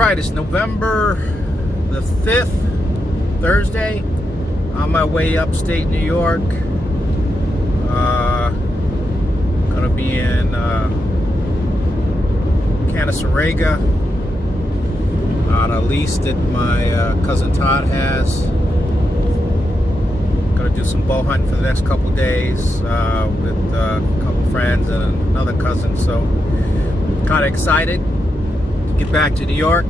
Right, it's November the 5th, Thursday. On my way upstate New York. Gonna be in Canaseraga on a lease that my cousin Todd has. Gonna do some bow hunting for the next couple days with a couple friends and another cousin. So kind of excited to get back to New York.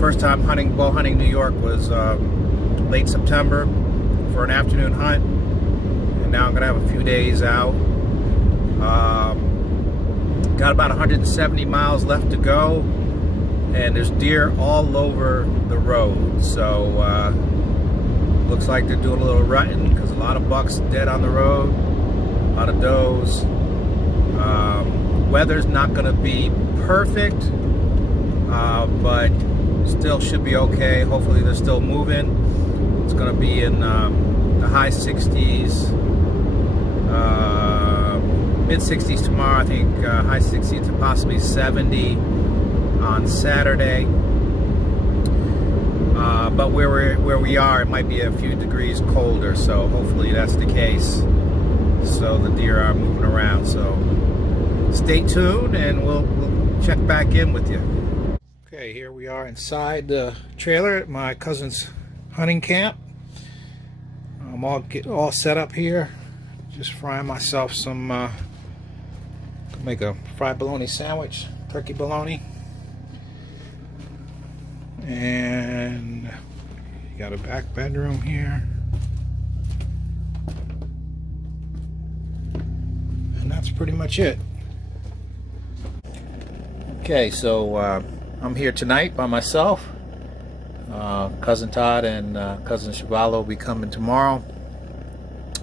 First time bow hunting New York was late September for an afternoon hunt, and now I'm gonna have a few days out. Got about 170 miles left to go, and there's deer all over the road. So looks like they're doing a little rutting because a lot of bucks dead on the road, a lot of does. Weather's not going to be perfect, but still should be okay. Hopefully they're still moving. It's going to be in the high 60s, mid 60s tomorrow. I think high 60s to possibly 70 on Saturday. But where we are, it might be a few degrees colder, so hopefully that's the case. So the deer are moving around. So stay tuned, and we'll check back in with you. Okay, here we are inside the trailer at my cousin's hunting camp. I'm all set up here. Just frying myself some. Make a fried bologna sandwich, turkey bologna. And you got a back bedroom here, and that's pretty much it. Okay, so I'm here tonight by myself. Cousin Todd and cousin Chevalo will be coming tomorrow,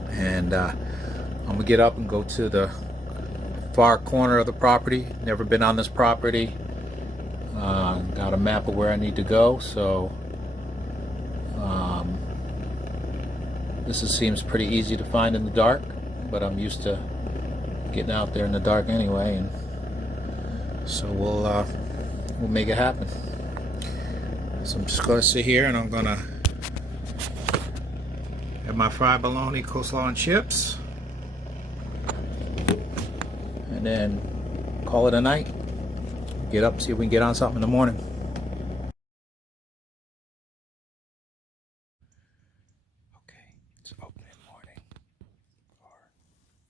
and I'm gonna get up and go to the far corner of the property. Never been on this property. Got a map of where I need to go, so this seems pretty easy to find in the dark, but I'm used to getting out there in the dark anyway, and so we'll make it happen. So I'm just gonna sit here and I'm gonna have my fried bologna, coleslaw, and chips, and then call it a night. Get up, see if we can get on something in the morning. Okay, it's opening morning, or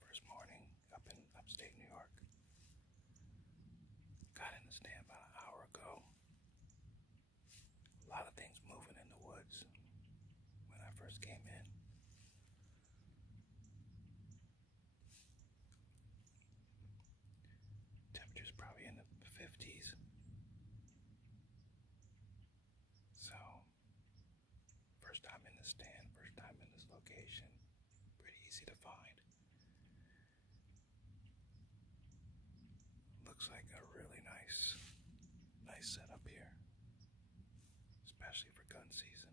first morning up in upstate New York. Got in the stand about an hour ago. A lot of things moving in the woods when I first came in. Temperature's probably in the 50s. So, first time in the stand, first time in this location. Pretty easy to find. Looks like a really nice setup here, especially for gun season.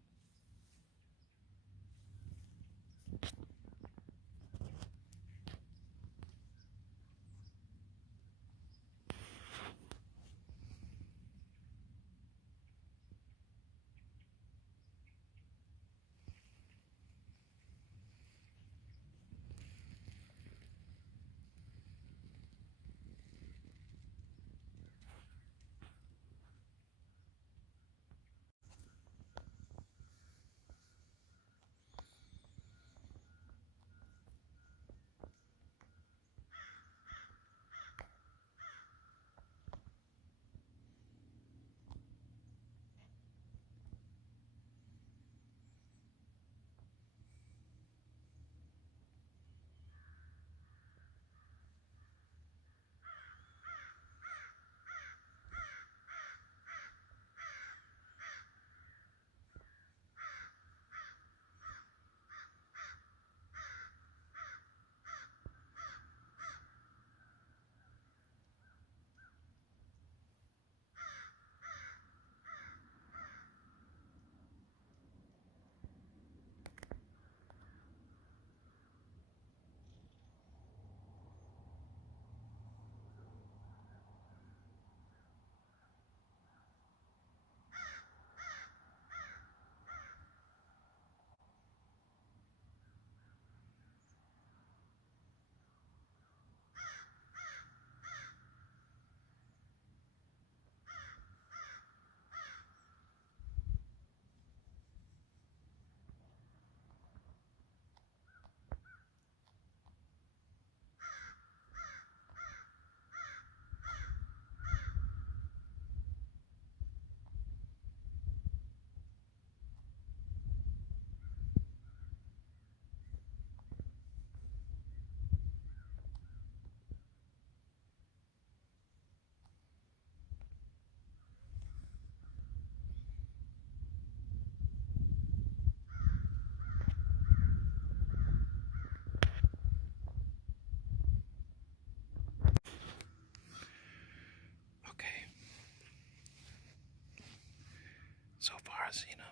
I seen a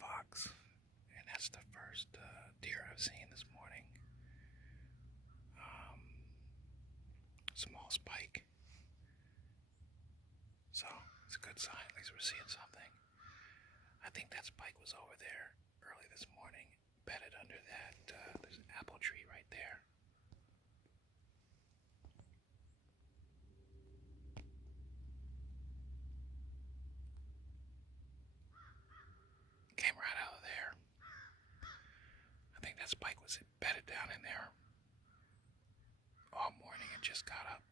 fox, and that's the first deer I've seen this morning. Small spike, so it's a good sign. At least we're seeing something. I think that spike was over there early this morning, bedded under that. There's an apple tree right there. Came right out of there. I think that spike was bedded down in there all morning and just got up.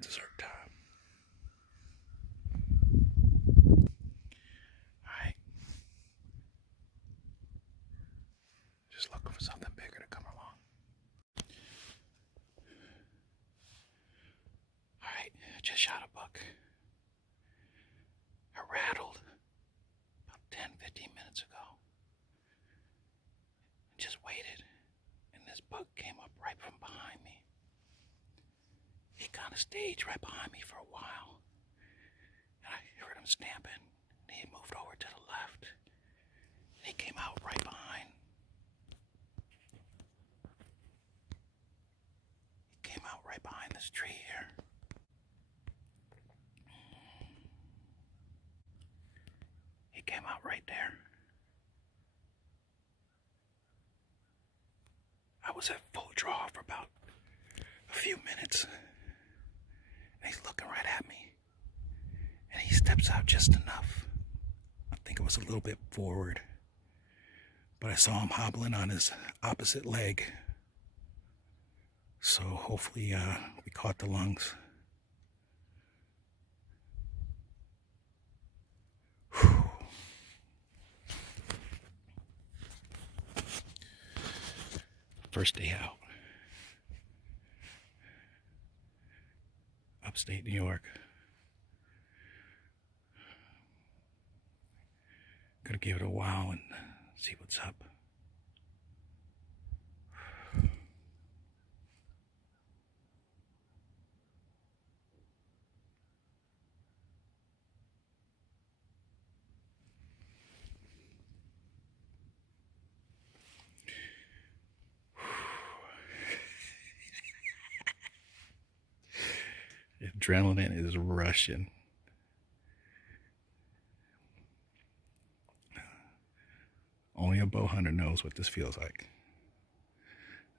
Dessert time. Alright. Just looking for something bigger to come along. Alright, just shot a buck. I rattled about 10-15 minutes ago. Just waited, and this buck came up right from behind me. He kind of stayed right behind me for a while, and I heard him stamping, and he moved over to the left, and he came out right behind. He came out right behind this tree here. He came out right there. I was at full draw for about a few minutes, and he's looking right at me, and he steps out just enough. I think it was a little bit forward, but I saw him hobbling on his opposite leg, so hopefully we caught the lungs. Whew. First day out. Upstate New York. Gonna give it a while and see what's up. Adrenaline is rushing. Only a bow hunter knows what this feels like.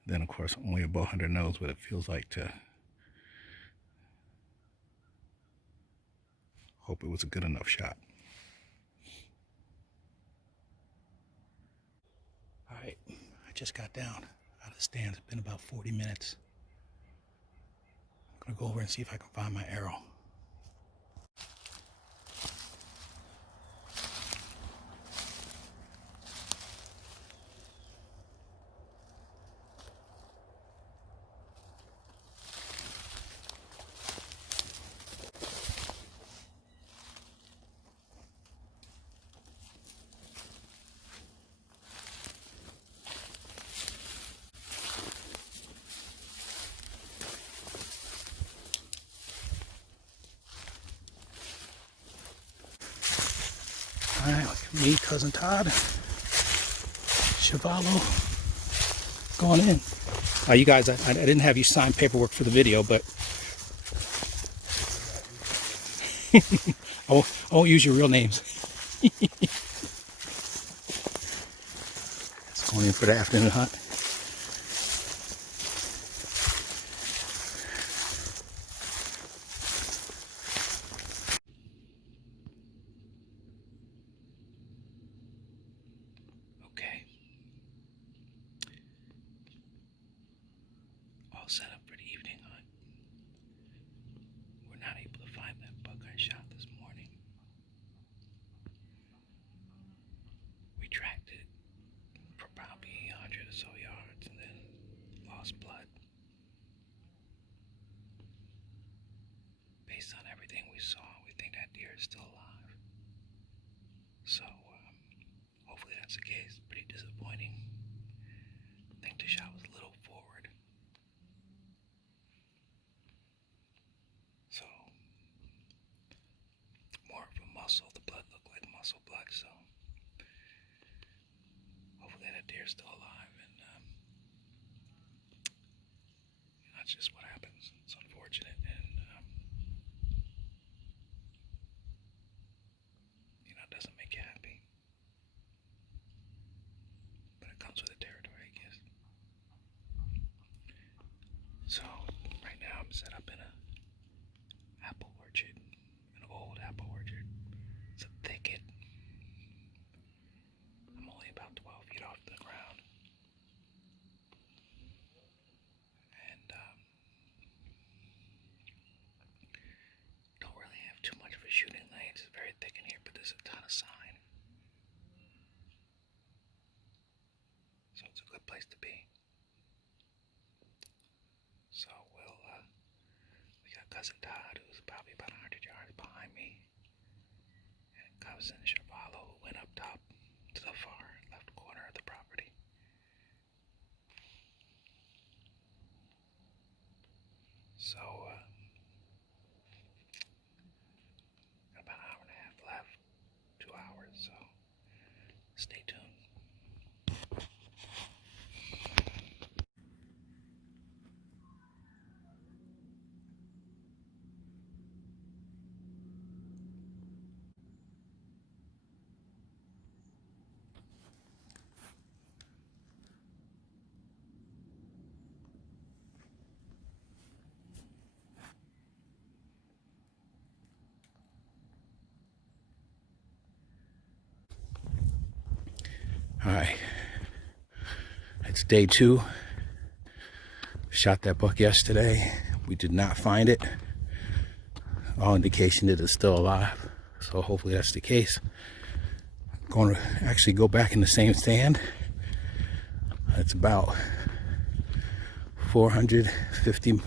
Then, of course, only a bow hunter knows what it feels like to hope it was a good enough shot. All right, I just got down out of the stands. It's been about 40 minutes. I'm gonna go over and see if I can find my arrow. All right, look at me, Cousin Todd, Chevalo, going in. You guys, I didn't have you sign paperwork for the video, but I won't use your real names. It's going in for the afternoon hunt. Okay. All set up for the evening hunt. We're not able to find that buck I shot this morning. We tracked it for probably 100 or so yards and then lost blood. Based on everything we saw, we think that deer is still alive. So, hopefully that's the case. Pretty disappointing. I think the shot was a little forward. much, so hopefully that deer's still alive, and that's just what happens. It's unfortunate, and it doesn't make you happy, but it comes with the territory, I guess. So right now I'm set up in a apple orchard, an old apple orchard. It's a thicket. I'm only about 12 feet off the ground, and don't really have too much of a shooting range. It's very thick in here, but there's a ton of sign, so it's a good place to be. So we got cousin Todd, who's probably about 100 yards behind me, and cousin Shavalo, who went up top to the far left corner of the property. So got about an hour and a half left, 2 hours, so stay tuned. All right, it's day 2. Shot that buck yesterday. We did not find it. All indication that it's still alive, so hopefully that's the case. I'm going to actually go back in the same stand. It's about 450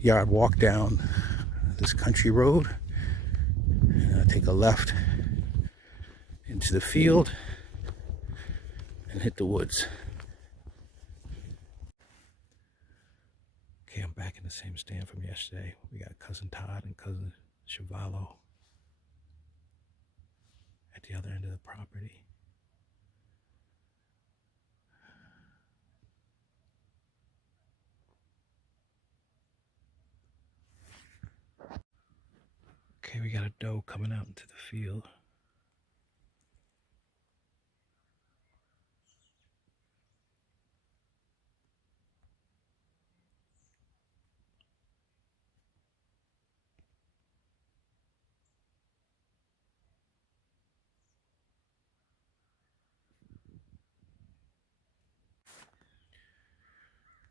yard walk down this country road, and I take a left into the field and hit the woods. Okay, I'm back in the same stand from yesterday. We got cousin Todd and cousin Shavalo at the other end of the property. Okay, we got a doe coming out into the field.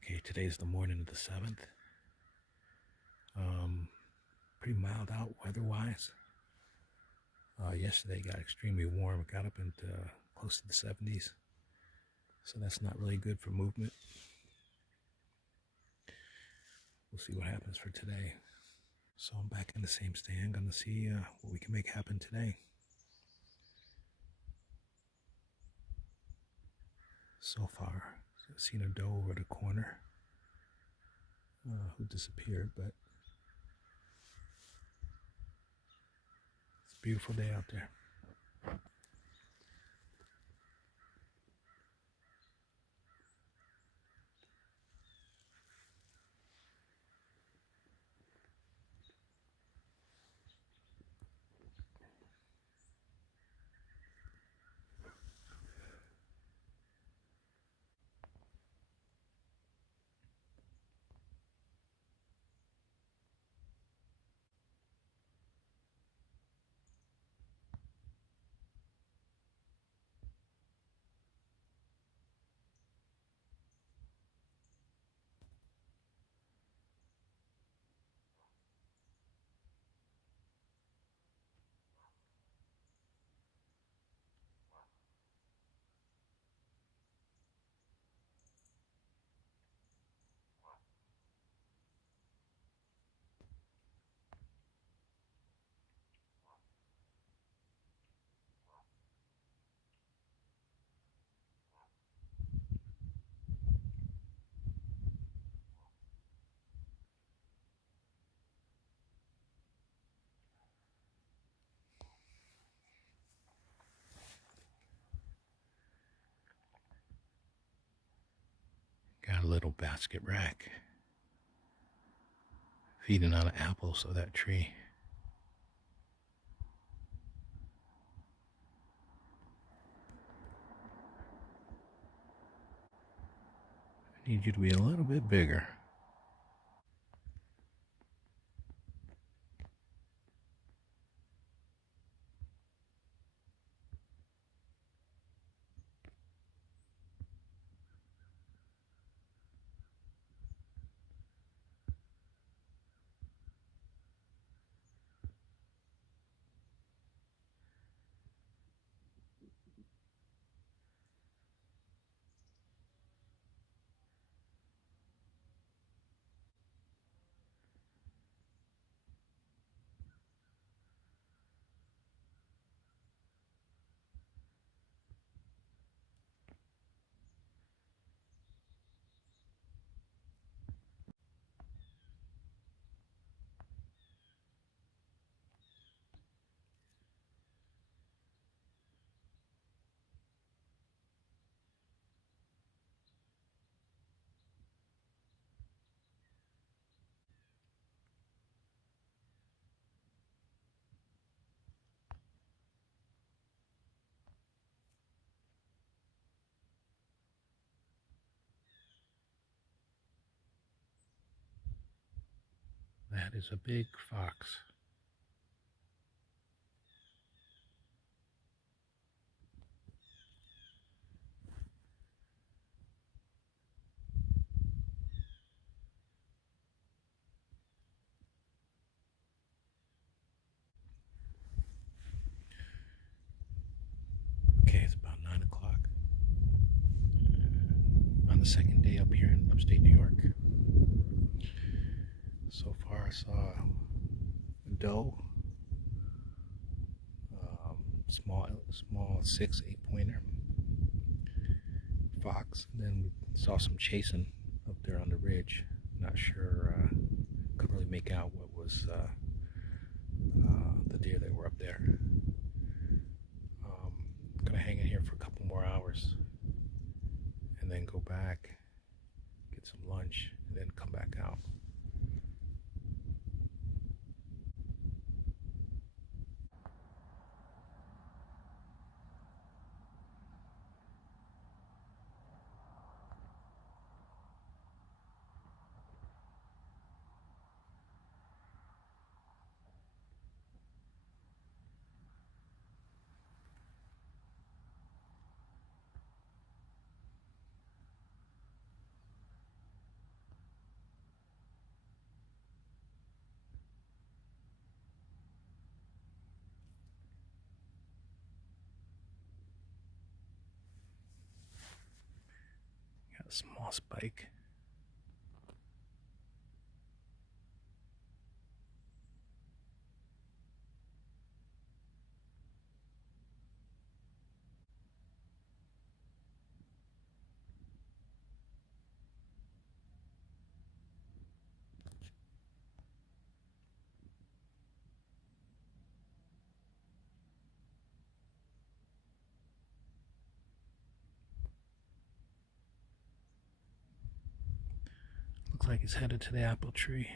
Okay, today's the morning of the 7th. Pretty mild out weather-wise. Yesterday got extremely warm. It got up into close to the 70s. So that's not really good for movement. We'll see what happens for today. So I'm back in the same stand. Gonna see what we can make happen today. So far, I've seen a doe over the corner who disappeared, but it's a beautiful day out there. a little basket rack, feeding on the apples of that tree. I need you to be a little bit bigger. That is a big fox. Okay, it's about 9 o'clock on the second day up here in upstate New York. So far I saw a doe, small 6-8 pointer fox, and then we saw some chasing up there on the ridge. Not sure, couldn't really make out what was the deer that were up there. Gonna hang in here for a couple more hours and then go back, get some lunch, and then come back out. Got a small spike. Looks like he's headed to the apple tree.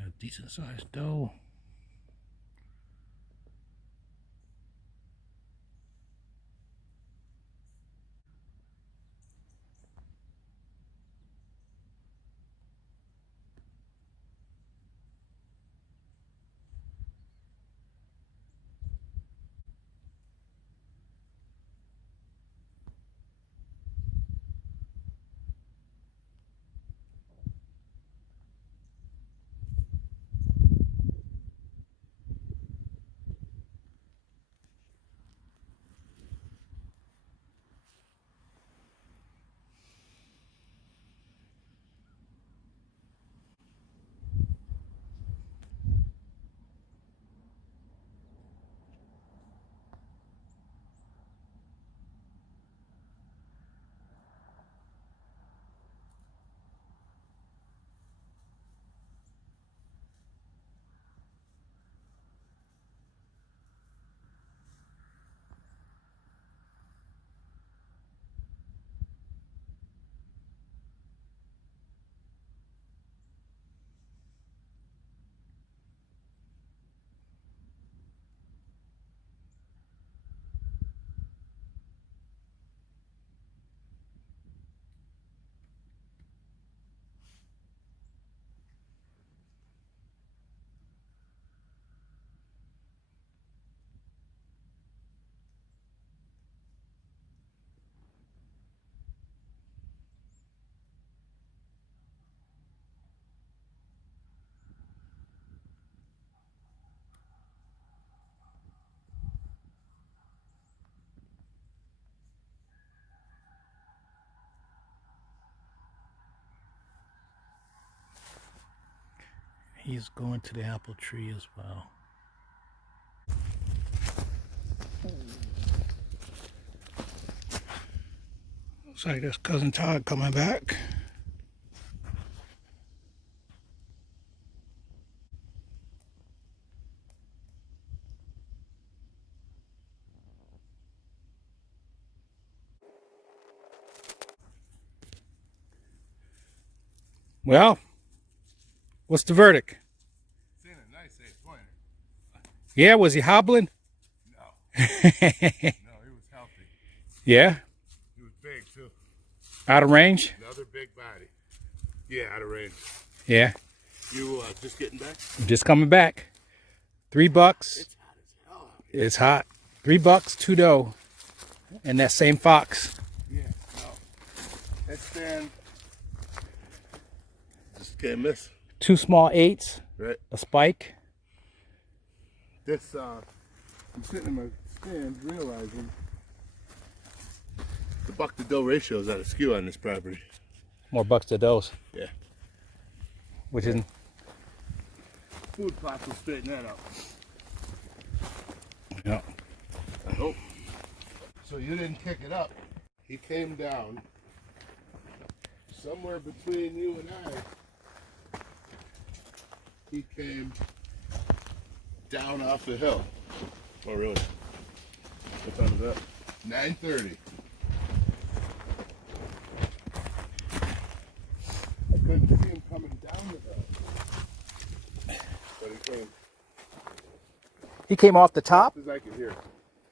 Yeah, decent sized doe. He's going to the apple tree as well. Looks like that's Cousin Todd coming back. Well, what's the verdict? Seen a nice 8-pointer. Yeah, was he hobbling? No. No, he was healthy. Yeah? He was big too. Out of range? Another big body. Yeah, out of range. Yeah. You just getting back? I'm just coming back. $3. It's hot as hell. It's hot. $3, 2 doe. And that same fox. Yeah, no. Headstand. Just can't miss. 2 small 8s. Right. A spike. This, I'm sitting in my stand realizing the buck to doe ratio is out of skew on this property. More bucks to does. Yeah. Which isn't. Food plots will straighten that out. Yeah. Oh. So you didn't kick it up. He came down somewhere between you and I. He came down off the hill. Oh, really? What time is that? 9:30. I couldn't see him coming down the hill. But he came He came off the top? as I could hear.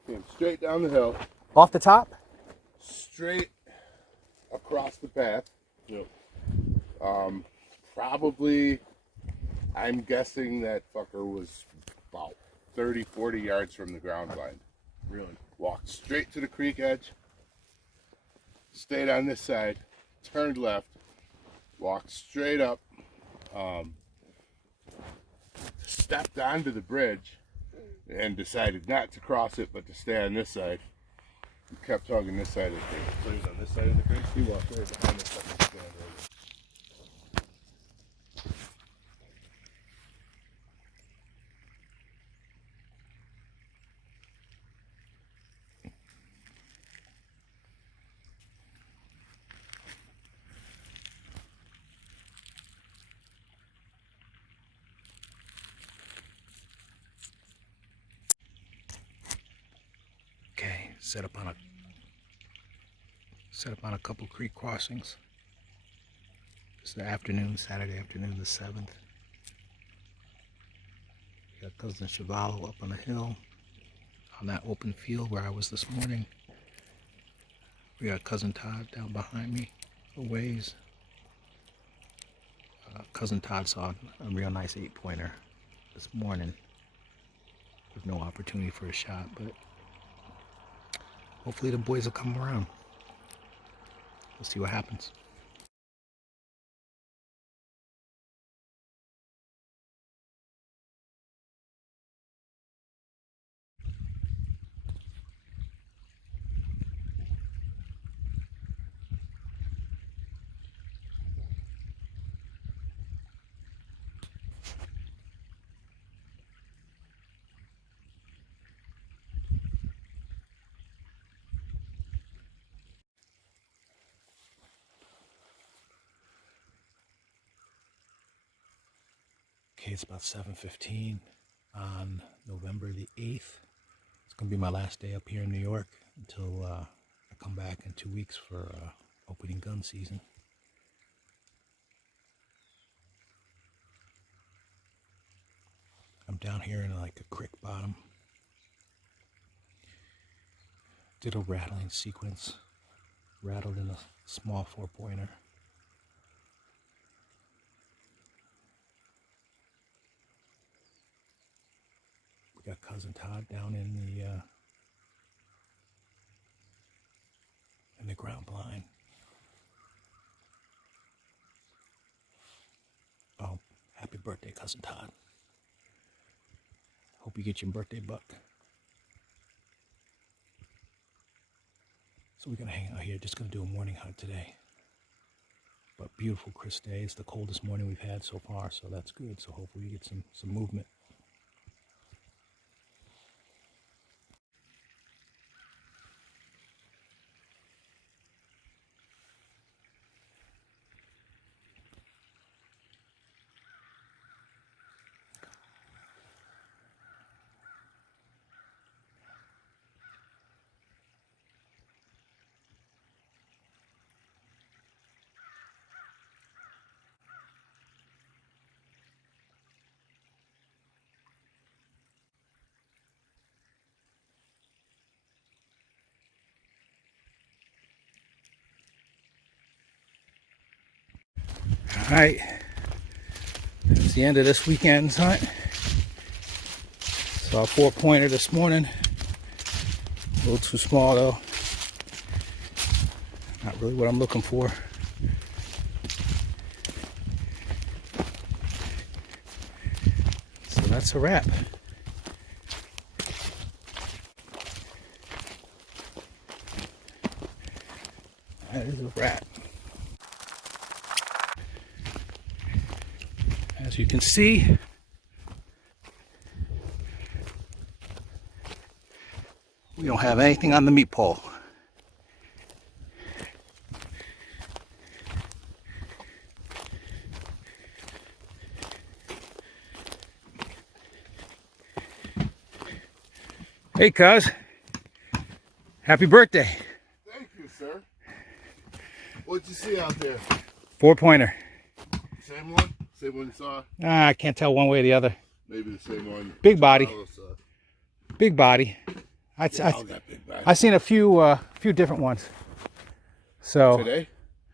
Came straight down the hill, Off the top? straight across the path. Yep. Probably, I'm guessing that fucker was about 30, 40 yards from the ground line. Really? Walked straight to the creek edge, stayed on this side, turned left, walked straight up, stepped onto the bridge, and decided not to cross it, but to stay on this side. He kept hugging this side of the creek. So he was on this side of the creek? He walked right behind this fucking stand right there. Okay, set up on a couple creek crossings. It's the afternoon, Saturday afternoon, the 7th. Got Cousin Chevalo up on the hill, on that open field where I was this morning. We got Cousin Todd down behind me a ways. Cousin Todd saw a real nice 8-pointer this morning with no opportunity for a shot, but hopefully the boys will come around. We'll see what happens. Okay, it's about 7:15 on November the 8th. It's going to be my last day up here in New York until I come back in 2 weeks for opening gun season. I'm down here in like a creek bottom. Did a rattling sequence. Rattled in a small 4-pointer. We got Cousin Todd down in the ground blind. Oh, happy birthday, Cousin Todd. Hope you get your birthday buck. So we're gonna hang out here, just gonna do a morning hunt today. But beautiful crisp day. It's the coldest morning we've had so far, so that's good. So hopefully we get some movement. All right, that's the end of this weekend's hunt. Saw a 4-pointer this morning. A little too small though. Not really what I'm looking for. So that's a wrap. That is a wrap. As you can see, we don't have anything on the meat pole. Hey, cuz. Happy birthday. Thank you, sir. What'd you see out there? 4-pointer. Same one? Same one you saw? I can't tell one way or the other. Maybe the same one. Big body. Big body. I seen a few different ones. So today?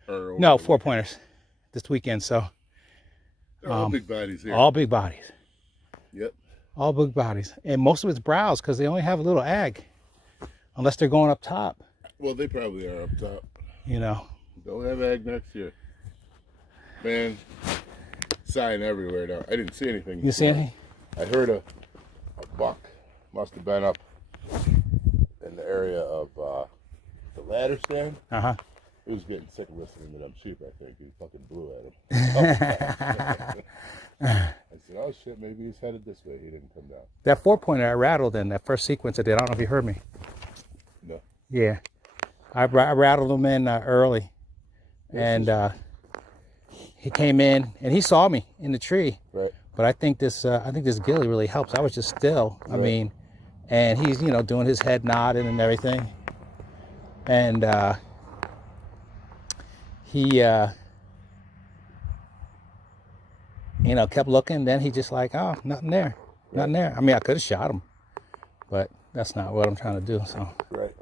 Or no, 4-pointers this weekend. So they're all big bodies here. All big bodies. Yep. All big bodies, and most of it's browse because they only have a little ag, unless they're going up top. Well, they probably are up top. You know. Don't have ag next year. Man, sign everywhere now. I didn't see anything. You see anything? I heard a buck. Must have been up in the area of the ladder stand. Uh-huh. He was getting sick of listening to them sheep, I think. He fucking blew at him. I said, oh shit, maybe he's headed this way. He didn't come down. That 4-pointer I rattled in that first sequence I did. I don't know if you heard me. No. Yeah. I rattled him in early. And he came in and he saw me in the tree. Right. But I think this ghillie really helps. I was just still. Right. I mean, and he's, you know, doing his head nodding and everything. And he you know, kept looking. Then he just like, oh, nothing there. Right. Nothing there. I mean, I could have shot him, but that's not what I'm trying to do. So. Right.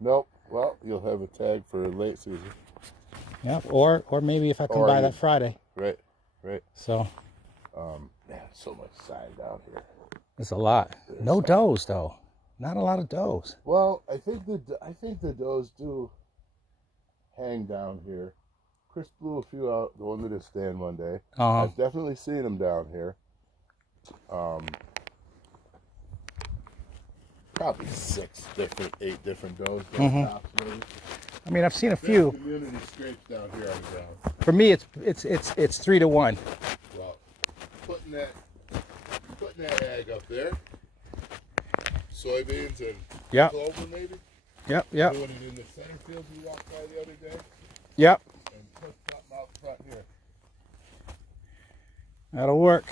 Nope. Well, you'll have a tag for late season. Yep. Or maybe if I come by that Friday. Right. Right. So. Man, so much sign down here. It's a lot. No does though. Not a lot of does. Well, I think the does do hang down here. Chris blew a few out going to this stand one day. I've definitely seen them down here. Probably 8 different does. Tops, maybe. I mean, I've seen a few. Community scrapes down here on the ground. For me, it's 3 to 1. Well, putting that ag up there, soybeans and clover maybe. Yep. Doing it in the center field we walked by the other day. Yep. And put something out front here. That'll work.